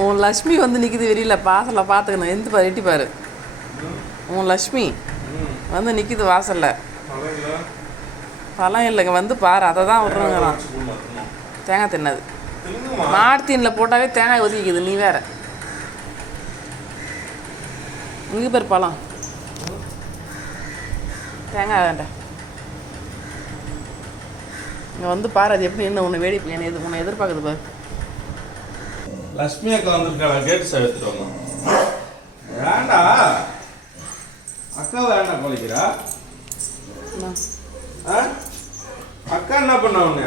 உன் லக்ஷ்மி வந்து நிற்கிது வெளியில் வாசலில் பார்த்துக்கணும் எந்த பாரு எட்டி பாரு. உன் லக்ஷ்மி வந்து நிற்கிது வாசலில். பழம் இல்லைங்க வந்து பாரு, அதை தான் விட்றோங்கிறான். தேங்காய் தின்னது மாடுத்தீனில் போட்டாவே தேங்காய் ஒதுக்கிக்குது. நீ வேற இங்கே பேர் பழம் தேங்காய் வேண்டாம். இங்கே வந்து பாரு அது எப்படி என்ன உன்னை வேடி என்ன உன்னை எதிர்பார்க்குது பாரு. லட்சுமி அக்கா வந்திருக்காளா? கேட்டு சார் எடுத்துட்டு வந்தோம். வேண்டா அக்கா வேண்டா குலைக்கிறா. அக்கா என்ன பண்ண உன்ன?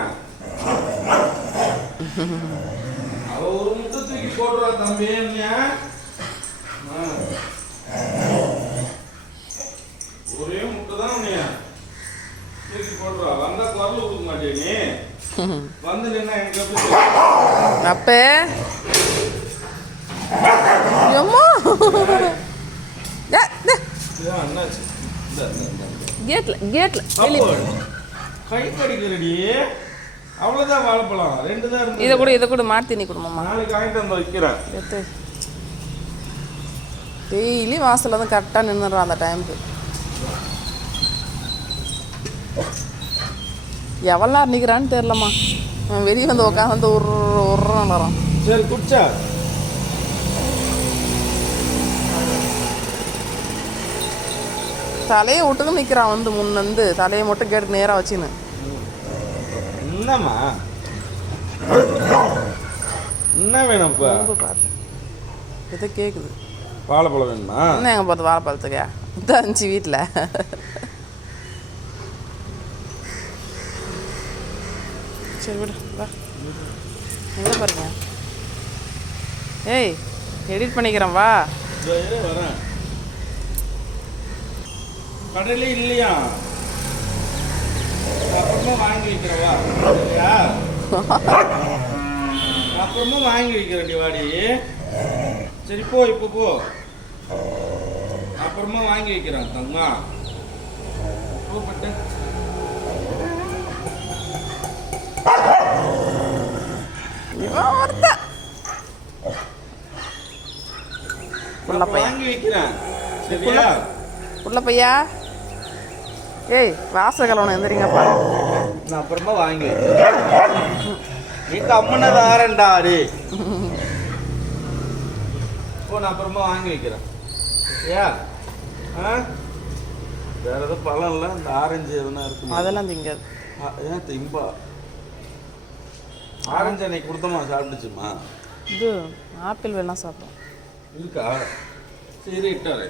அவ ஒரு முட்டை தூக்கி போடுறா தம்பி. ஒரே முட்டை தான் உன்னைய தூக்கி போடுறா. வந்தா குரல் கொடுக்க மாட்டே நீ. வந்து நின்னா எனக்கு அப்பே அவ்வளவுதான் வாழைப்பழம் 2 தான் இருக்கு. இதை கூட மாத்தி நீ கொடுமா. நாளைக்கு வாங்கிட்டு வந்து வைக்கிறேன். டெய்லி வாசல்ல தான் கரெக்டா நின்னுறான் அந்த டைமுக்கு. எவ்வளோ நேரம் நிற்கிறான்னு தெரிலம்மா. வெளியே வந்து உட்காந்து ஒரு வரோம். சரி குடிச்சா தலையை விட்டுக்கு நிற்கிறான் வந்து முன்னந்து தலையை மட்டும் கேட்டு நேராக வச்சுன்னு. என்னம்மா என்ன வேணும் இப்போ? பார்த்து இதை கேட்குது. வாழைப்பழம் வேணுமா? என்ன எங்கே பார்த்து வாழைப்பழத்துக்கா இதான் இருந்துச்சு வீட்டில். சரி விடு வா. எங்கே பாருங்க. ஏய் எடிட் பண்ணிக்கிறேன் வா. வரேன். கடையில இல்லையா? அப்புறமா வாங்கி வைக்கிறவா இல்லையா? அப்புறமா வாங்கி வைக்கிறேன் வாடி. சரி போ இப்போ போ. அப்புறமா வாங்கி வைக்கிறேன் தம்மா. போப்பட்டு வாங்கி வைக்கிறேன். சரியா உள்ள பையா? ஏய் வாசகலவனை எந்திரிங்கப்பா. நான் அப்புறமா வாங்கி வைக்கிறேன். நீ கம்மனை தாரண்டாரு. இப்போ நான் அப்புறமா வாங்கி வைக்கிறேன். சரியா? வேற எதுவும் பழம் இல்லை? இந்த ஆரஞ்சு எதுனா இருக்கு? அதெல்லாம் திங்காது. ஏன் திம்பா? ஆரஞ்சு அன்னைக்கு கொடுத்தோமா சாப்பிட்டுச்சுமா? இது ஆப்பிள் வேணா சாப்பிடும் இருக்கா? சரி இட்டாரு.